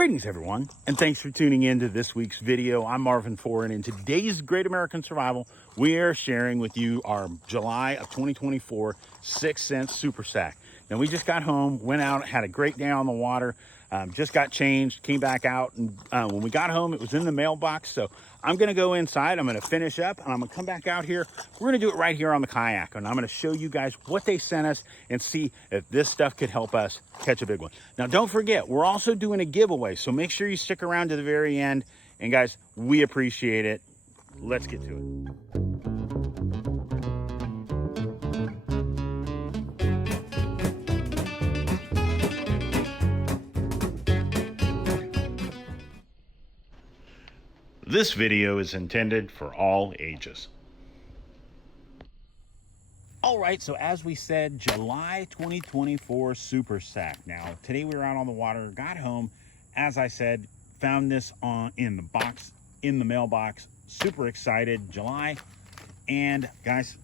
Greetings everyone, and thanks for tuning in to this week's video. I'm Marvin Ford, and in today's Great American Survival, we are sharing with you our July of 2024 6 cent super sack. Now we just got home, went out, had a great day on the water, just got changed, came back out, and when we got home, it was in the mailbox. So I'm gonna go inside, I'm gonna finish up, and I'm gonna come back out here. We're gonna do it right here on the kayak, and I'm gonna show you guys what they sent us and see if this stuff could help us catch a big one. Now don't forget, we're also doing a giveaway, so make sure you stick around to the very end. And guys, we appreciate it. Let's get to it. This video is intended for all ages. All right, so as we said, July 2024 super sack. Now, today we were out on the water, got home, as I said, found this in the box, in the mailbox. Super excited, July. And guys,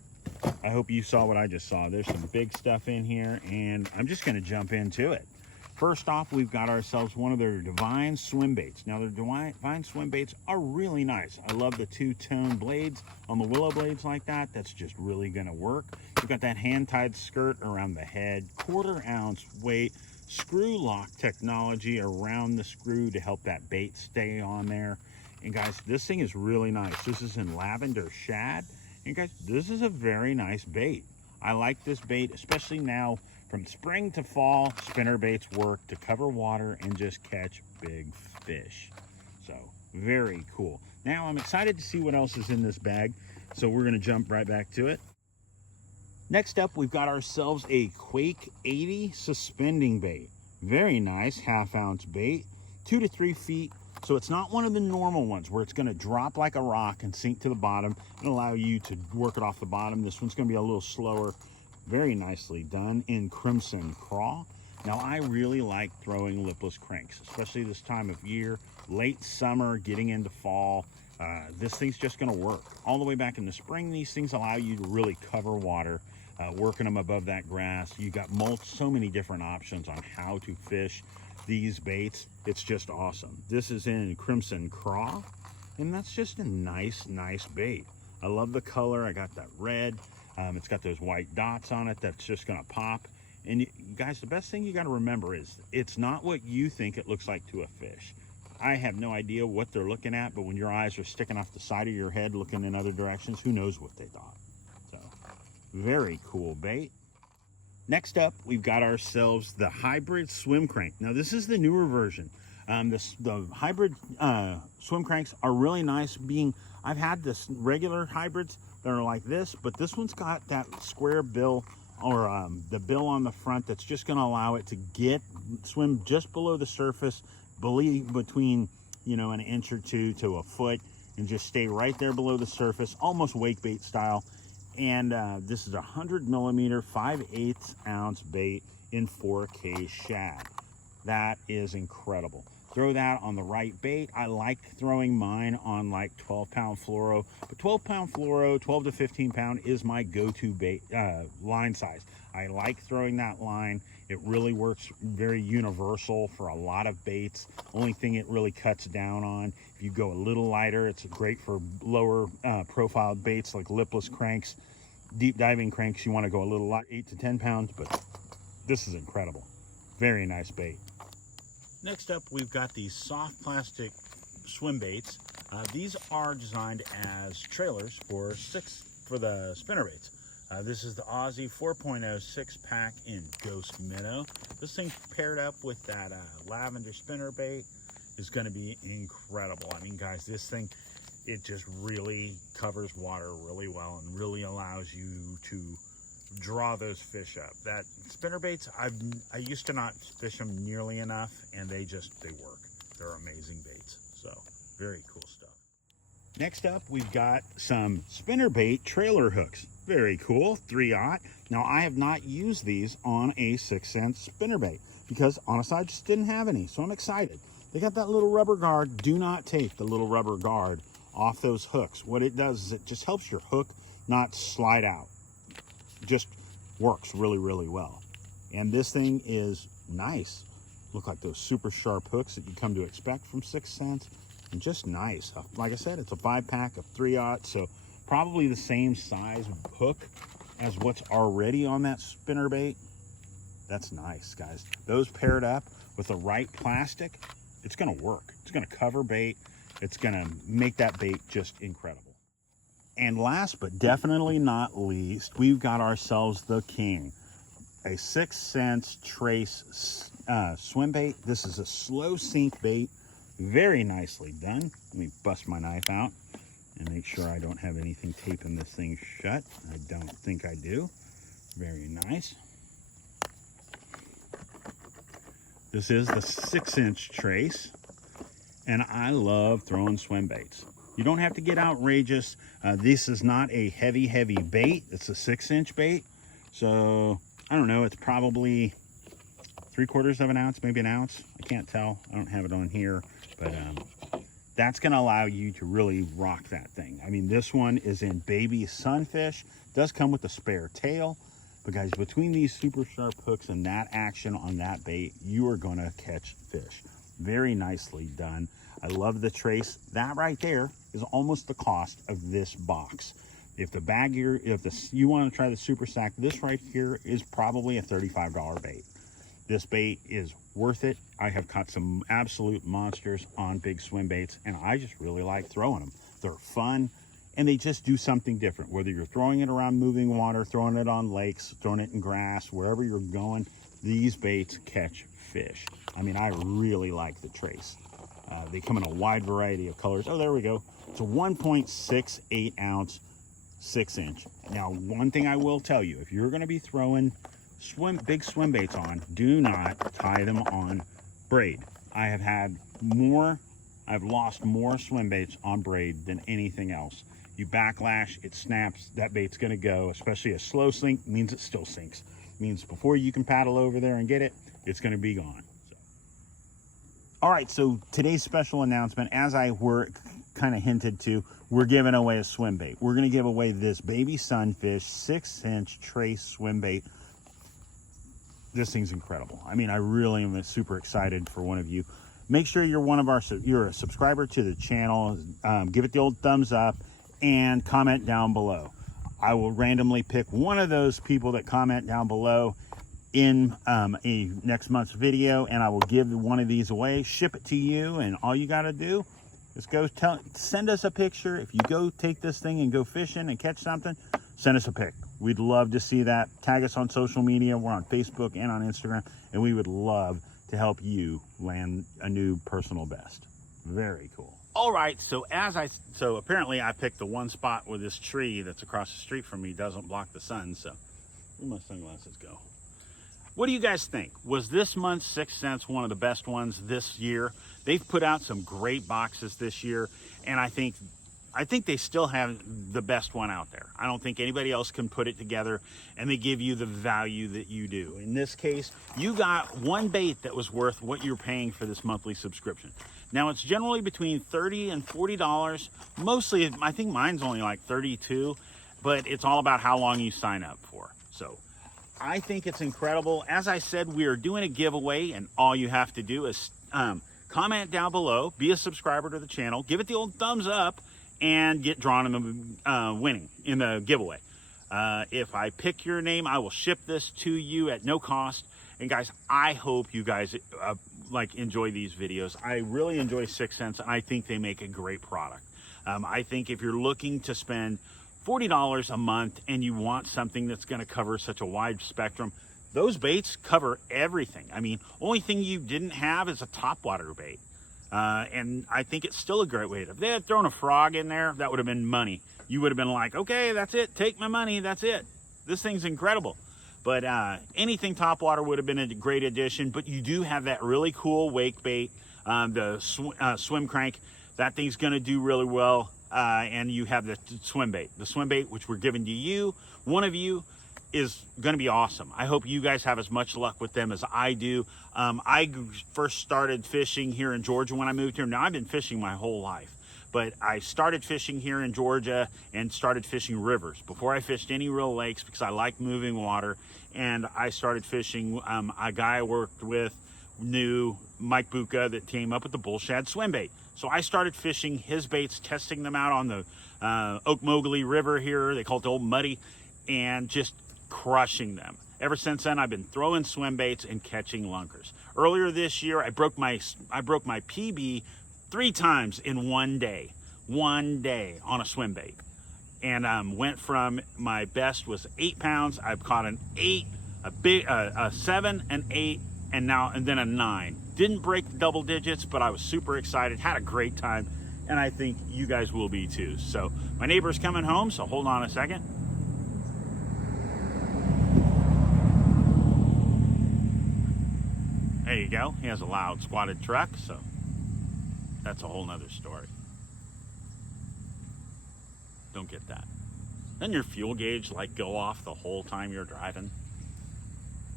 I hope you saw what I just saw. There's some big stuff in here, and I'm just gonna jump into it. First off, we've got ourselves one of their Divine swim baits. Now, their Divine swim baits are really nice. I love the two-tone blades on the willow blades like that. That's just really gonna work. We've got that hand-tied skirt around the head, 1/4 ounce weight, screw lock technology around the screw to help that bait stay on there. And guys, this thing is really nice. This is in lavender shad. And guys, this is a very nice bait. I like this bait, especially now. From spring to fall, spinner baits work to cover water and just catch big fish. So, very cool. Now, I'm excited to see what else is in this bag, so we're gonna jump right back to it. Next up, we've got ourselves a Quake 80 suspending bait. Very nice 1/2 ounce bait, 2 to 3 feet. So it's not one of the normal ones where it's gonna drop like a rock and sink to the bottom and allow you to work it off the bottom. This one's gonna be a little slower. Very nicely done in Crimson Craw. Now, I really like throwing lipless cranks, especially this time of year, late summer, getting into fall. This thing's just gonna work. All the way back in the spring, these things allow you to really cover water, working them above that grass. You got so many different options on how to fish these baits. It's just awesome. This is in Crimson Craw, and that's just a nice bait. I love the color. I got that red. It's got those white dots on it that's just gonna pop. And you guys, the best thing you gotta remember is it's not what you think it looks like to a fish. I have no idea what they're looking at, but when your eyes are sticking off the side of your head looking in other directions, who knows what they thought. So, very cool bait. Next up, we've got ourselves the hybrid swim crank. Now, this is the newer version. The hybrid swim cranks are really nice. I've had this regular hybrids that are like this, but this one's got that square bill, or the bill on the front that's just going to allow it to swim just below the surface, between an inch or two to a foot, and just stay right there below the surface, almost wake bait style. And this is a 100 millimeter 5/8 ounce bait in 4K shad. That is incredible. Throw that on the right bait. I like throwing mine on like 12-pound fluoro, but 12-pound fluoro, 12 to 15 pound is my go-to bait line size. I like throwing that line. It really works very universal for a lot of baits. Only thing it really cuts down on, if you go a little lighter, it's great for lower profiled baits like lipless cranks, deep diving cranks. You want to go a little light, 8 to 10 pounds, but this is incredible. Very nice bait. Next up, we've got these soft plastic swim baits. These are designed as trailers for the spinner baits. This is the Aussie 4.0 6-pack in Ghost Minnow. This thing paired up with that lavender spinner bait is going to be incredible. I mean, guys, this thing, it just really covers water really well and really allows you to draw those fish up. That spinner baits, I used to not fish them nearly enough, and they work. They're amazing baits. So, very cool stuff. Next up, we've got some spinner bait trailer hooks. Very cool, 3/0. Now, I have not used these on a 6 cent spinner bait because honestly, I just didn't have any. So I'm excited. They got that little rubber guard. Do not take the little rubber guard off those hooks. What it does is it just helps your hook not slide out. Just works really, really well. And this thing is nice. Look like those super sharp hooks that you come to expect from 6th Sense. And just nice. Like I said, it's a 5-pack of 3/0, so probably the same size hook as what's already on that spinner bait. That's nice, guys. Those paired up with the right plastic, it's gonna work. It's gonna cover bait. It's gonna make that bait just incredible. And last but definitely not least, we've got ourselves the king, a 6th Sense Trace swim bait. This is a slow sink bait, very nicely done. Let me bust my knife out and make sure I don't have anything taping this thing shut. I don't think I do. Very nice. This is the 6-inch Trace, and I love throwing swim baits. You don't have to get outrageous. This is not a heavy bait. It's a 6-inch bait. So, I don't know, it's probably 3/4 of an ounce, maybe an ounce. I can't tell. I don't have it on here. But that's going to allow you to really rock that thing. I mean, this one is in baby sunfish. Does come with a spare tail. But guys, between these super sharp hooks and that action on that bait, you are going to catch fish. Very nicely done. I love the Trace. That right there is almost the cost of this box. If the bag here, you want to try the Super Sack, this right here is probably a $35 bait. This bait is worth it. I have caught some absolute monsters on big swim baits, and I just really like throwing them. They're fun, and they just do something different. Whether you're throwing it around moving water, throwing it on lakes, throwing it in grass, wherever you're going, these baits catch fish. I mean, I really like the Trace. They come in a wide variety of colors. Oh, there we go. It's a 1.68 ounce 6-inch. Now, one thing I will tell you, if you're going to be throwing big swim baits on, do not tie them on braid. I've lost more swim baits on braid than anything else. You backlash, it snaps, that bait's going to go. Especially a slow sink means it still sinks. Means before you can paddle over there and get it, it's going to be gone. All right, so today's special announcement, as I were kind of hinted to, we're giving away a swim bait. We're going to give away this baby sunfish 6-inch Trace swim bait. This thing's incredible. I mean, I really am super excited for one of you. Make sure you're a subscriber to the channel. Give it the old thumbs up and comment down below. I will randomly pick one of those people that comment down below in a next month's video, and I will give one of these away, ship it to you, and all you got to do is send us a picture. If you go take this thing and go fishing and catch something, send us a pic. We'd love to see that. Tag us on social media. We're on Facebook and on Instagram, and we would love to help you land a new personal best. Very cool. All right, so apparently I picked the one spot where this tree that's across the street from me doesn't block the sun, so where'd my sunglasses go? What do you guys think? Was this month's 6th Sense one of the best ones this year? They've put out some great boxes this year, and I think they still have the best one out there. I don't think anybody else can put it together, and they give you the value that you do. In this case, you got one bait that was worth what you're paying for this monthly subscription. Now, it's generally between $30 and $40. Mostly, I think mine's only like $32, but it's all about how long you sign up for. So I think it's incredible. As I said, we are doing a giveaway, and all you have to do is comment down below, be a subscriber to the channel, give it the old thumbs up, and get drawn in the winning in the giveaway. If I pick your name, I will ship this to you at no cost. And guys, I hope you guys enjoy these videos. I really enjoy 6th Sense, and I think they make a great product. I think if you're looking to spend $40 a month and you want something that's going to cover such a wide spectrum, those baits cover everything. I mean, only thing you didn't have is a topwater bait. And I think it's still a great way. If they had thrown a frog in there, that would have been money. You would have been like, okay, that's it. Take my money. That's it. This thing's incredible. But anything topwater would have been a great addition. But you do have that really cool wake bait, the swim crank. That thing's going to do really well. And you have the swim bait. The swim bait, which we're giving to you, one of you, is going to be awesome. I hope you guys have as much luck with them as I do. I first started fishing here in Georgia when I moved here. Now, I've been fishing my whole life, but I started fishing here in Georgia and started fishing rivers before I fished any real lakes, because I like moving water. And I started fishing, a guy I worked with knew Mike Buca that came up with the bull shad swim bait. So I started fishing his baits, testing them out on the Okmulgee River here. They call it the Old Muddy, and just crushing them. Ever since then, I've been throwing swim baits and catching lunkers. Earlier this year, I broke my PB 3 times in one day on a swim bait. And went from, my best was 8 pounds. I've caught an 8, a 7, an 8, and then a 9. Didn't break the double digits, but I was super excited, had a great time, and I think you guys will be too. So my neighbor's coming home, so hold on a second. There you go. He has a loud squatted truck, so that's a whole nother story. Don't get that. Doesn't your fuel gauge like go off the whole time you're driving?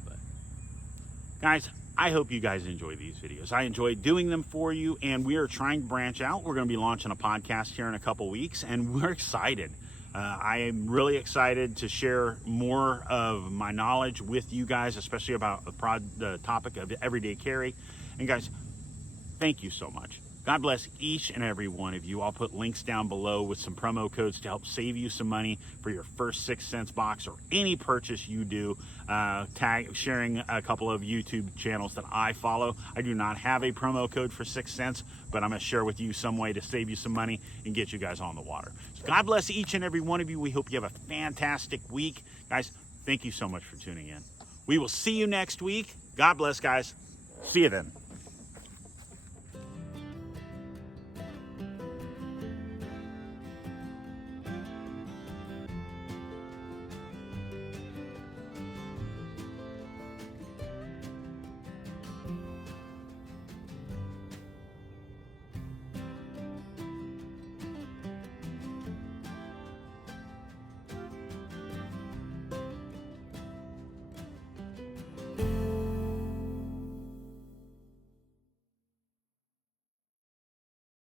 But guys, I hope you guys enjoy these videos. I enjoy doing them for you, and we are trying to branch out. We're going to be launching a podcast here in a couple weeks, and we're excited. I am really excited to share more of my knowledge with you guys, especially about the topic of everyday carry. And guys, thank you so much. God bless each and every one of you. I'll put links down below with some promo codes to help save you some money for your first 6 cents box or any purchase you do. Sharing a couple of YouTube channels that I follow. I do not have a promo code for 6 cents, but I'm going to share with you some way to save you some money and get you guys on the water. So God bless each and every one of you. We hope you have a fantastic week. Guys, thank you so much for tuning in. We will see you next week. God bless, guys. See you then.